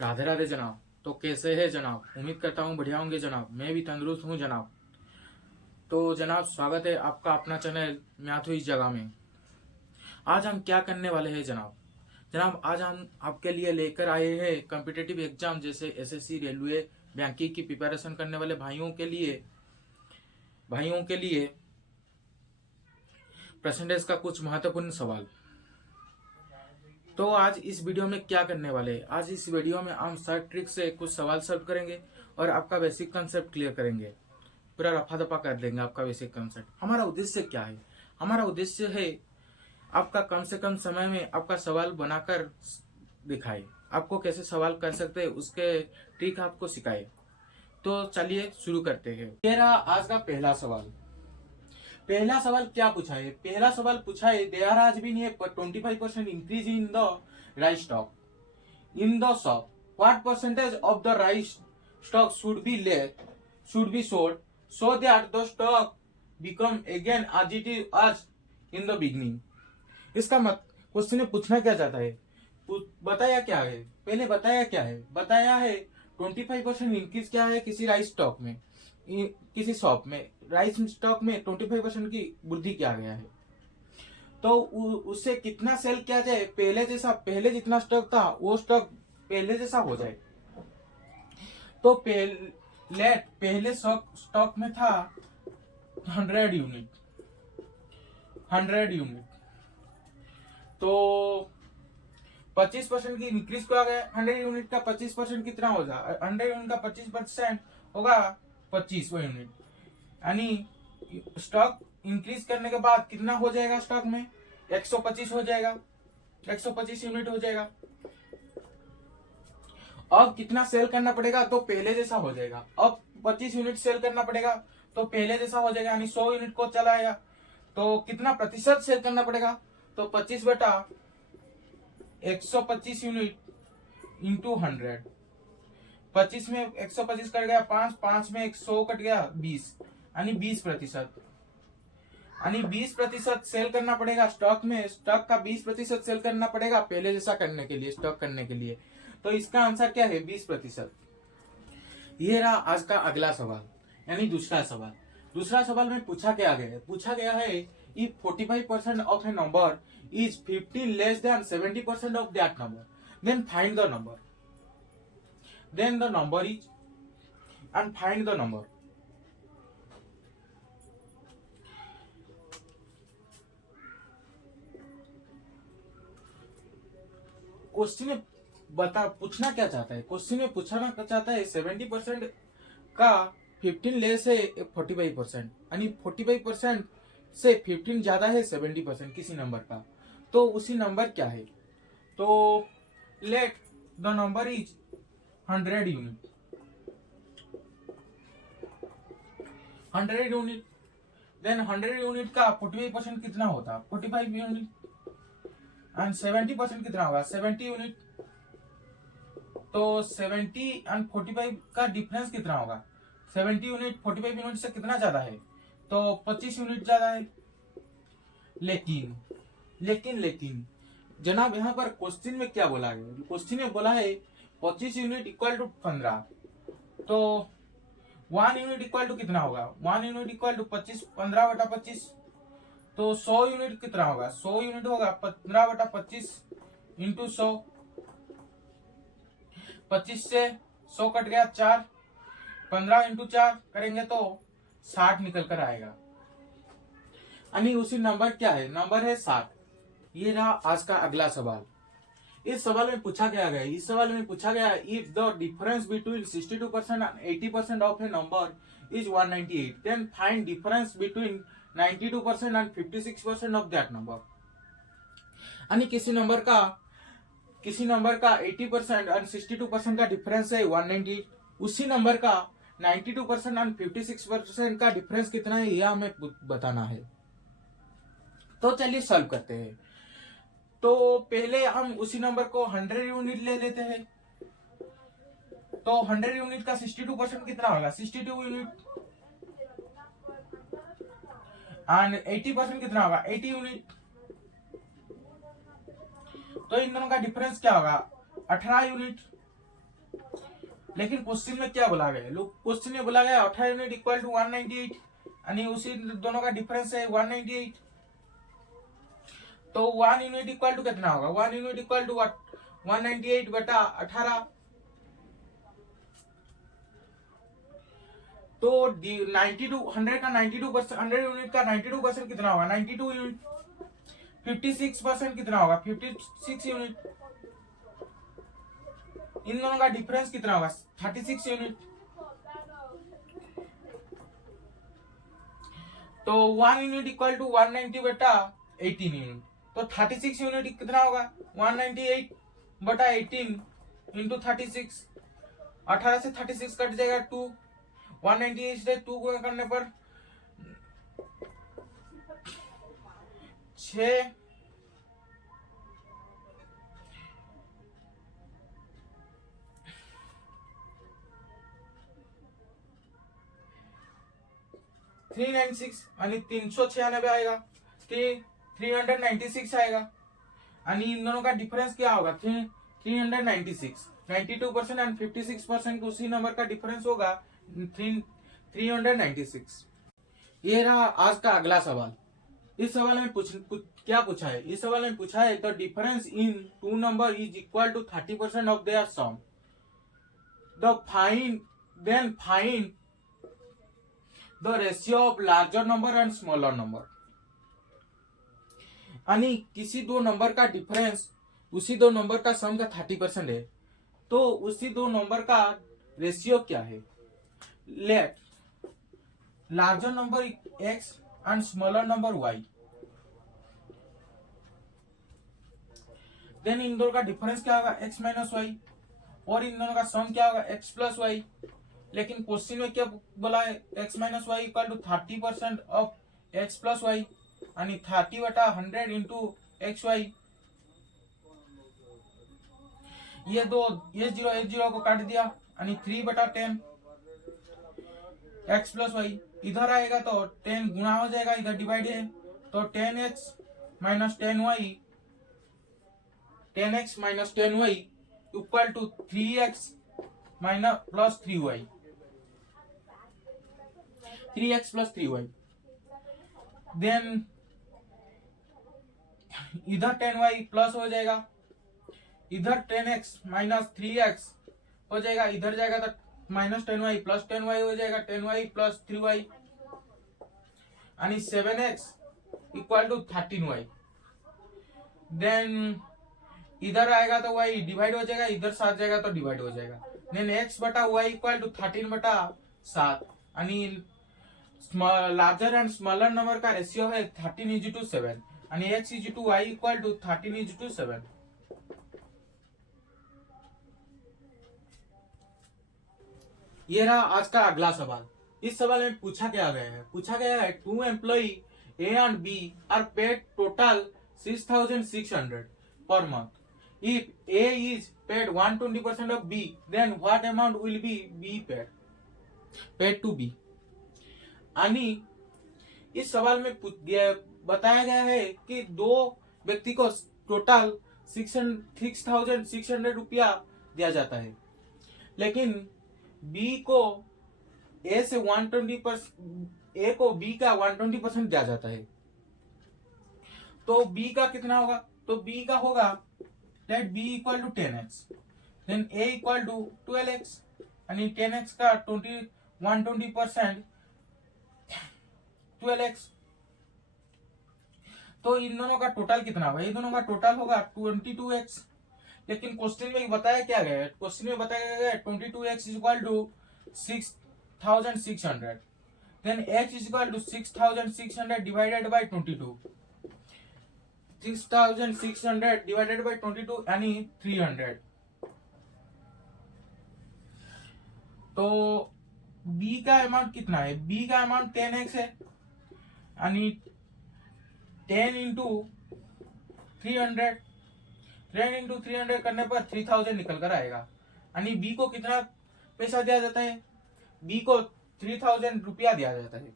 राधे राधे जनाब। तो कैसे है जनाब? उम्मीद करता हूँ बढ़िया होंगे जनाब। मैं भी तंदुरुस्त हूँ जनाब। तो जनाब स्वागत है आपका अपना चैनल मैथू इस जगह में। आज हम क्या करने वाले हैं जनाब? जनाब आज हम आपके लिए लेकर आए हैं कॉम्पिटिटिव एग्जाम जैसे एसएससी, रेलवे, बैंकिंग की प्रिपरेशन करने वाले भाइयों के लिए परसेंटेज का कुछ महत्वपूर्ण सवाल। तो आज इस वीडियो में क्या करने वाले हैं? आज इस वीडियो में हम शॉर्ट ट्रिक से कुछ सवाल सॉल्व करेंगे और आपका बेसिक कंसेप्ट क्लियर करेंगे। पूरा रफा दफा कर देंगे आपका बेसिक कंसेप्ट। हमारा उद्देश्य क्या है? हमारा उद्देश्य है आपका कम से कम समय में आपका सवाल बनाकर दिखाए, आपको कैसे सवाल कर सकते हैं उसके ट्रिक आपको सिखाए। तो चलिए शुरू करते हैं। मेरा आज का पहला सवाल। पहला सवाल क्या पूछा है? पहला सवाल पूछा है there has been a 25% increase in the rice stock in the shop. What percentage of the rice stock should be sold so that the stock become again as it is as in the beginning? इसका मत question में पूछना क्या चाहता है? बताया क्या है? पहले बताया क्या है? बताया है 25% इंक्रीज क्या है किसी राइस स्टॉक में, किसी शॉप में राइस स्टॉक में 25% की वृद्धि किया गया है। तो उससे कितना सेल किया जाए, पहले जितना स्टॉक था वो स्टॉक पहले जैसा हो जाए। तो पहले स्टॉक में था 100 यूनिट। तो 25% की इंक्रीज किया गया। 100 यूनिट का 25% कितना होगा? 100 यूनिट का 25% होगा 25 यूनिट। यानी स्टॉक इंक्रीज करने के बाद कितना हो जाएगा? स्टॉक में 125 हो जाएगा, 125 यूनिट हो जाएगा। अब कितना सेल करना पड़ेगा? तो पहले जैसा हो जाएगा। अब 25 यूनिट सेल करना पड़ेगा तो पहले जैसा हो जाएगा, यानी 100 यूनिट को चलाएगा तो कितना प्रतिशत सेल करना पड़ेगा? तो 25 बटा 125 यूनिट इंटू 100। 25 में 125 कट गया 5, 5 में 100 कट गया 20, यानी 20%। यानी 20% सेल करना पड़ेगा स्टॉक में। स्टॉक का 20% सेल करना पड़ेगा पहले जैसा करने के लिए, स्टॉक करने के लिए। तो इसका आंसर क्या है? 20%। ये रहा आज का अगला सवाल, यानी दूसरा सवाल। दूसरा सवाल में पूछा क्या गया है? पूछा गया है if 45% of a number is 15 less than 70% of that number, then find the number. Then the number is and find the number. Question में पूछना क्या चाहता है? क्वेश्चन में पूछना चाहता है 70% का 15 लेस है 45%, यानी 45% से 15 ज्यादा है 70% किसी नंबर का। तो उसी नंबर क्या है? तो let the number is 100 unit. 100 unit, then 100 unit का 45% कितना होता? 45 यूनिट। एंड 70% कितना होगा? 70 यूनिट। तो 70 एंड 45 का डिफरेंस कितना होगा? 70 यूनिट 45 यूनिट से कितना ज्यादा है? तो 25 यूनिट ज्यादा है। लेकिन जनाब यहाँ पर क्वेश्चन में क्या बोला है? क्वेश्चन में बोला है 25 यूनिट इक्वल टू 15। तो 1 यूनिट इक्वल टू कितना होगा? 1 यूनिट इक्वल टू 25, 15 बटा 25। तो 100 यूनिट कितना होगा? 100 यूनिट होगा 15 बटा 25 इंटू 100। 25 से 100 कट गया 4, 15 इंटू 4 करेंगे तो 60 निकल कर आएगा। यानी उसी नंबर क्या है? नंबर है 60। ये रहा आज का अगला सवाल। इस सवाल में पूछा गया if the difference between 62% and 80% of a number is 198, then find difference between 92% and 56% of that number. यानी किसी नंबर का 80% और 62% का डिफरेंस है 198, उसी नंबर का 92% और 56% का डिफरेंस कितना है यह हमें बताना है। तो चलिए सॉल्व करते हैं। तो पहले हम उसी नंबर को 100 यूनिट ले लेते हैं। तो 100 यूनिट का 62% कितना होगा? 62 यूनिट। एंड 80% कितना होगा? 80 यूनिट। तो इन दोनों का डिफरेंस क्या होगा? 18 यूनिट। लेकिन क्वेश्चन में क्या बोला गया, लोग क्वेश्चन में बोला गया 18 यूनिट इक्वल टू 198 यानी उसी दोनों का डिफरेंस है 198। तो 1 यूनिट इक्वल टू कितना होगा, 1 यूनिट इक्वल टू 198 बटा 18। तो 92 100 का 92% 100 यूनिट का 92% कितना होगा, 92 यूनिट। 56% कितना होगा, 56 यूनिट। इन दोनों का डिफरेंस कितना होगा, 36 यूनिट। तो 1 यूनिट इक्वल टू 190 बटा 18 यूनिट। तो 36 यूनिट कितना होगा, 198 बटा 18 इंटू 36। 18 से 36 कट जाएगा 2, 198 से 2 को करने पर 6 396 आणि 396 आएगा, 396 आएगा। आणि इन दोनों का डिफरेंस क्या होगा, 396। 92% एंड 56% उसी नंबर का डिफरेंस होगा 396। ये रहा आज का अगला सवाल। इस सवाल में क्या पूछा है, इस सवाल में पूछा है the difference in two number is equal to 30% of their sum. Then find the ratio of larger number and smaller number. यानी किसी दो नंबर का डिफरेंस उसी दो नंबर का सम का 30% है, तो उसी दो नंबर का रेशियो क्या है। Let larger number x and smaller number y। Then इन दोनों का डिफरेंस क्या होगा, x माइनस वाई, और इन दोनों का सम क्या होगा, x प्लस वाई। लेकिन क्वेश्चन में क्या बोला है, x minus Y equal to 30% of x plus Y यानी 30 बटा 100 इंटू एक्स वाई। ये 0 को काट दिया यानी 3 बटा 10 x प्लस वाई। इधर आएगा तो 10 गुणा हो जाएगा, इधर डिवाइड है तो 10x minus 10y equal to 3x minus plus 3y, 3x plus 3y। Then इधर 10y प्लस हो जाएगा, इधर 10x माइनस 3x हो जाएगा, इधर जाएगा तो माइनस 10y प्लस 10y हो जाएगा, 10y प्लस 3y यानी 7x equal to 13y। Then इधर आएगा तो y डिवाइड हो जाएगा, इधर 7 जाएगा तो डिवाइड हो जाएगा। देन x बटा y इक्वल टू 13 बटा 7 यानी लार्जर एंड स्मॉलर नंबर का रेशियो है 13:7 यानी x/y इक्वल टू 13:7। ये रहा आज का अगला सवाल। इस सवाल में पूछा गया है two employee A and B are paid total 6,600 per month. If A is paid 120% of B, then what amount will be paid to B? यानी इस सवाल में बताया गया है कि दो व्यक्ति को टोटल 6,600 रुपया दिया जाता है, लेकिन B को A से 120% A को B का 120% दिया जाता है। तो B का कितना होगा, तो B का होगा let B equal to 10x, then A equal to 12x यानी 10x का 120% 12x। तो इन दोनों का टोटल कितना होगा, इन दोनों का टोटल होगा 22x। लेकिन क्वेश्चन में बताया क्या गया है, क्वेश्चन में बताया गया है 22x equal to 6,600, then x is equal to 6,600 divided by 22, 6,600 divided by 22 यानी 300। तो b का अमाउंट कितना है, b का अमाउंट 10x है यानी 10 इंटू 300, 10 इंटू 300 करने पर 3000 निकल कर आएगा। यानी b को कितना पैसा दिया जाता है, b को 3000 रुपया दिया जाता है।